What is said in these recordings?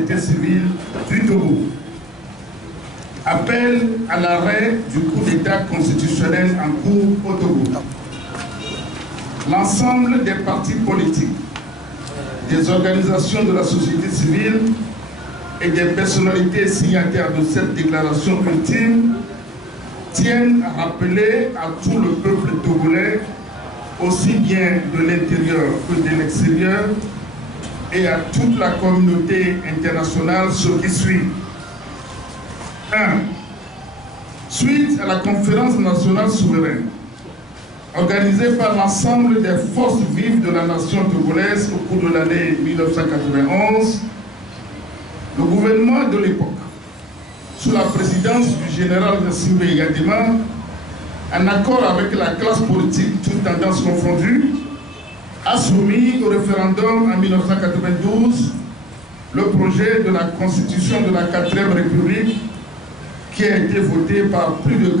société civile du Togo. Appel à l'arrêt du coup d'État constitutionnel en cours au Togo. L'ensemble des partis politiques, des organisations de la société civile et des personnalités signataires de cette déclaration ultime tiennent à rappeler à tout le peuple togolais, aussi bien de l'intérieur que de l'extérieur, et à toute la communauté internationale ce qui suit. 1. Suite à la conférence nationale souveraine, organisée par l'ensemble des forces vives de la nation togolaise au cours de l'année 1991, le gouvernement de l'époque, sous la présidence du général Gnassingbé Eyadema, en accord avec la classe politique, toutes tendances confondues, a soumis au référendum en 1992 le projet de la constitution de la 4e République qui a été voté par plus de 98%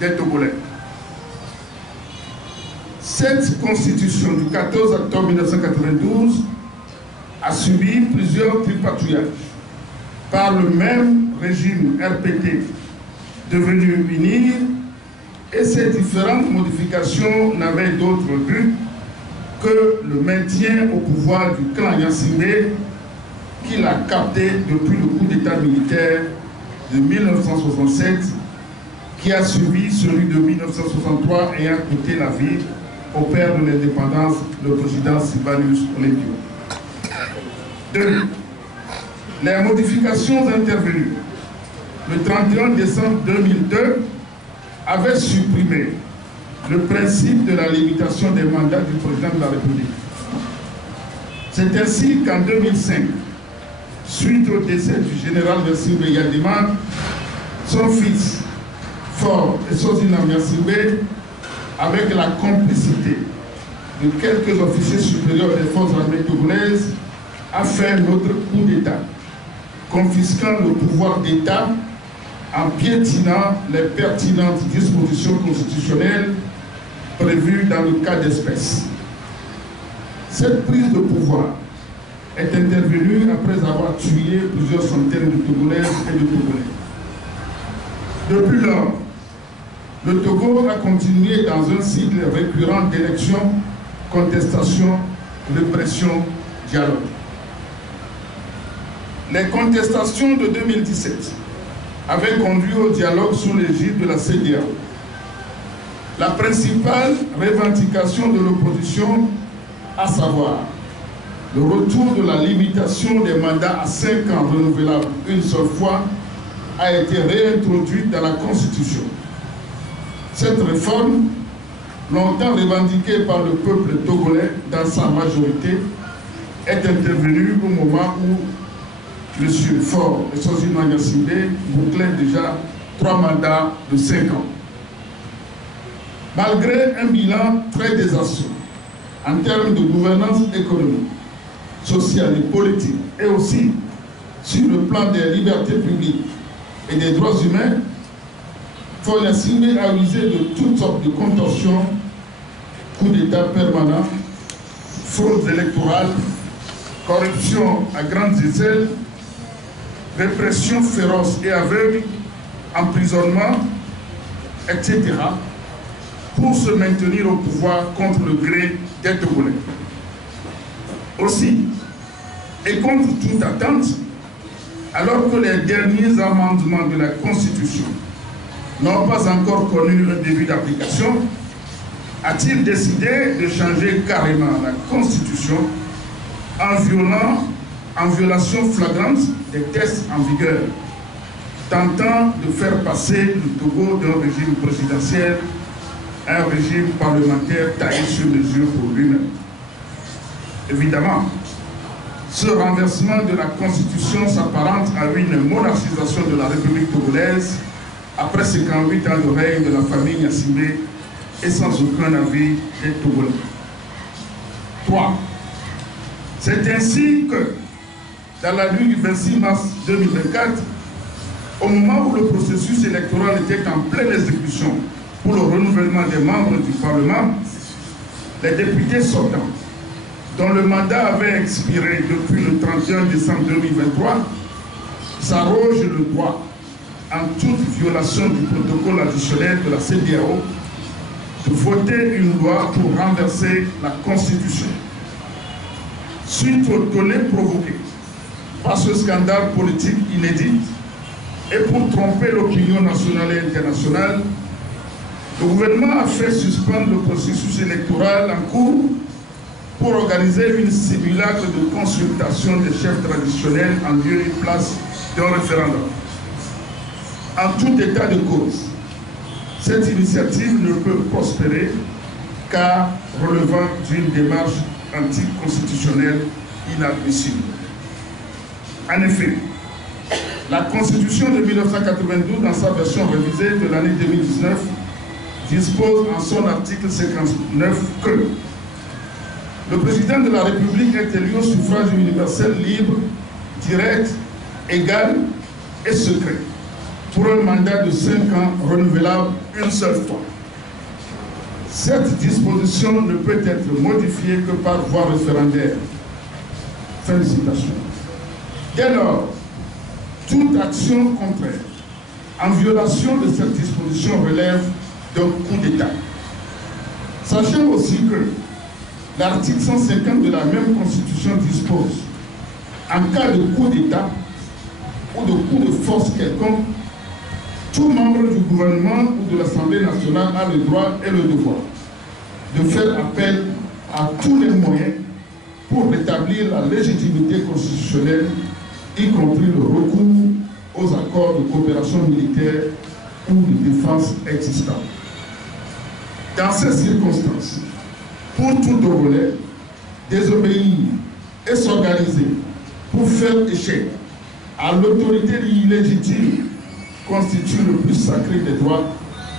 des Togolais. Cette constitution du 14 octobre 1992 a subi plusieurs tripatouillages par le même régime RPT devenu UNIR, et ces différentes modifications n'avaient d'autre but que le maintien au pouvoir du clan Gnassingbé qu'il a capté depuis le coup d'État militaire de 1967 qui a suivi celui de 1963 ayant coûté la vie au père de l'indépendance, le président Sylvanus Olympio. 2. Les modifications intervenues le 31 décembre 2002 avaient supprimé le principe de la limitation des mandats du président de la République. C'est ainsi qu'en 2005, suite au décès du général Gnassingbé Eyadema, son fils, Faure Essozina Gnassingbé, avec la complicité de quelques officiers supérieurs des forces armées togolaises, a fait notre coup d'État, confisquant le pouvoir d'État en piétinant les pertinentes dispositions constitutionnelles prévues dans le cas d'espèce. Cette prise de pouvoir est intervenue après avoir tué plusieurs centaines de Togolaises et de Togolais. Depuis lors, le Togo a continué dans un cycle récurrent d'élections, contestations, répression, dialogue. Les contestations de 2017 avaient conduit au dialogue sous l'égide de la CEDEAO. La principale revendication de l'opposition, à savoir le retour de la limitation des mandats à 5 ans renouvelables une seule fois, a été réintroduite dans la Constitution. Cette réforme, longtemps revendiquée par le peuple togolais dans sa majorité, est intervenue au moment où M. Faure Essozina Gnassingbé bouclait déjà 3 mandats de 5 ans. Malgré un bilan très désastreux en termes de gouvernance économique, sociale et politique, et aussi sur le plan des libertés publiques et des droits humains, Faure Gnassingbé a usé de toutes sortes de contorsions, coups d'État permanents, fraudes électorales, corruption à grandes échelles, répression féroce et aveugle, emprisonnement, etc., pour se maintenir au pouvoir contre le gré des Togolais. Aussi, et contre toute attente, alors que les derniers amendements de la Constitution n'ont pas encore connu un début d'application, a-t-il décidé de changer carrément la Constitution en violation flagrante des textes en vigueur, tentant de faire passer le Togo d'un régime présidentiel à un régime parlementaire taillé sur mesure pour lui-même. Évidemment, ce renversement de la Constitution s'apparente à une monarchisation de la République togolaise après 58 ans de règne de la famille Gnassingbé et sans aucun avis des Togolais. 3. C'est ainsi que, dans la nuit du 26 mars 2024, au moment où le processus électoral était en pleine exécution pour le renouvellement des membres du Parlement, les députés sortants, dont le mandat avait expiré depuis le 31 décembre 2023, s'arroge le droit, en toute violation du protocole additionnel de la CEDEAO, de voter une loi pour renverser la Constitution. Suite au tollé provoqué par ce scandale politique inédit et pour tromper l'opinion nationale et internationale, le gouvernement a fait suspendre le processus électoral en cours pour organiser une simulacre de consultation des chefs traditionnels en lieu et place d'un référendum. En tout état de cause, cette initiative ne peut prospérer car relevant d'une démarche anticonstitutionnelle inadmissible. En effet, la Constitution de 1992, dans sa version révisée de l'année 2019, dispose en son article 59 que le président de la République est élu au suffrage universel libre, direct, égal et secret, pour un mandat de 5 ans renouvelable une seule fois. Cette disposition ne peut être modifiée que par voie référendaire. Fin de citation. Dès lors, toute action contraire en violation de cette disposition relève d'un coup d'État. Sachant aussi que l'article 150 de la même Constitution dispose, en cas de coup d'État ou de coup de force quelconque, tout membre du gouvernement ou de l'Assemblée nationale a le droit et le devoir de faire appel à tous les moyens pour rétablir la légitimité constitutionnelle, y compris le recours aux accords de coopération militaire ou de défense existants. Dans ces circonstances, pour tout Togolais, désobéir et s'organiser pour faire échec à l'autorité illégitime constitue le plus sacré des droits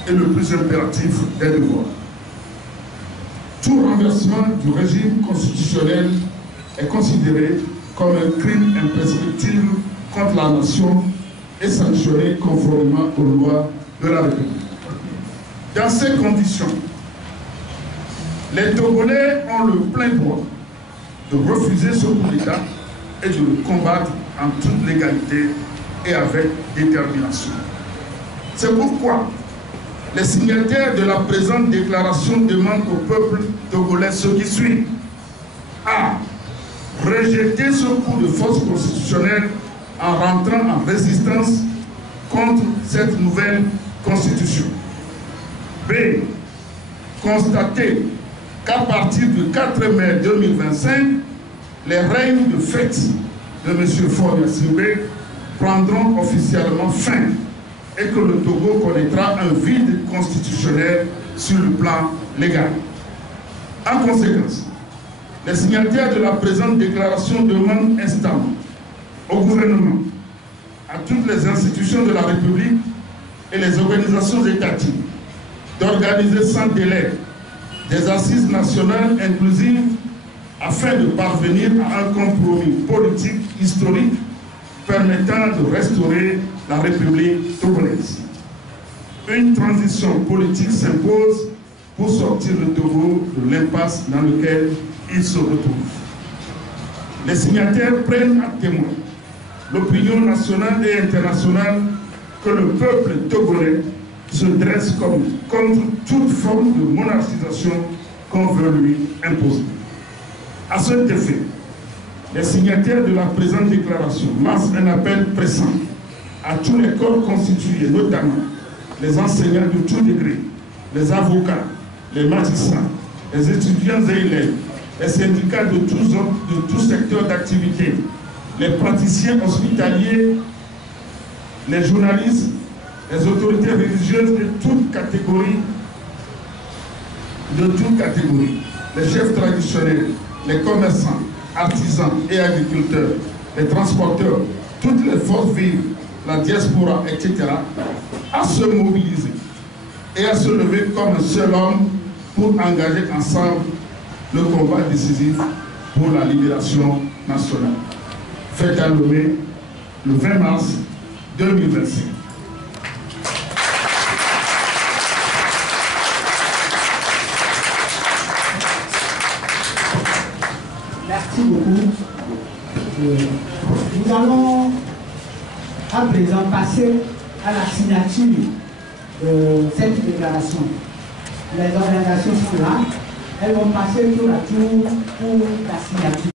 et le plus impératif des devoirs. Tout renversement du régime constitutionnel est considéré comme un crime imprescriptible contre la nation et sanctionné conformément aux lois de la République. Dans ces conditions, les Togolais ont le plein droit de refuser ce coup d'État et de le combattre en toute légalité et avec détermination. C'est pourquoi les signataires de la présente déclaration demandent au peuple togolais ce qui suit. A. Rejeter ce coup de force constitutionnelle en rentrant en résistance contre cette nouvelle constitution. B. Constater qu'à partir du 4 mai 2025, les règnes de fait de M. Faure Gnassingbé prendront officiellement fin et que le Togo connaîtra un vide constitutionnel sur le plan légal. En conséquence, les signataires de la présente déclaration demandent instamment au gouvernement, à toutes les institutions de la République et les organisations étatiques d'organiser sans délai des assises nationales inclusives afin de parvenir à un compromis politique historique permettant de restaurer la République togolaise. Une transition politique s'impose pour sortir le Togo de l'impasse dans laquelle il se retrouve. Les signataires prennent à témoin l'opinion nationale et internationale que le peuple togolais se dresse contre toute forme de monarchisation qu'on veut lui imposer. À cet effet, les signataires de la présente déclaration lancent un appel pressant à tous les corps constitués, notamment les enseignants de tout degré, les avocats, les magistrats, les étudiants et élèves, les syndicats de tout secteur d'activité, les praticiens hospitaliers, les journalistes, les autorités religieuses de toute catégorie, les chefs traditionnels, les commerçants, artisans et agriculteurs, les transporteurs, toutes les forces vives, la diaspora, etc., à se mobiliser et à se lever comme un seul homme pour engager ensemble le combat décisif pour la libération nationale. Fait à Lomé le 20 mars 2025. beaucoup. Nous allons à présent passer à la signature de cette déclaration. Les organisations sont là. Elles vont passer tour à tour pour la signature.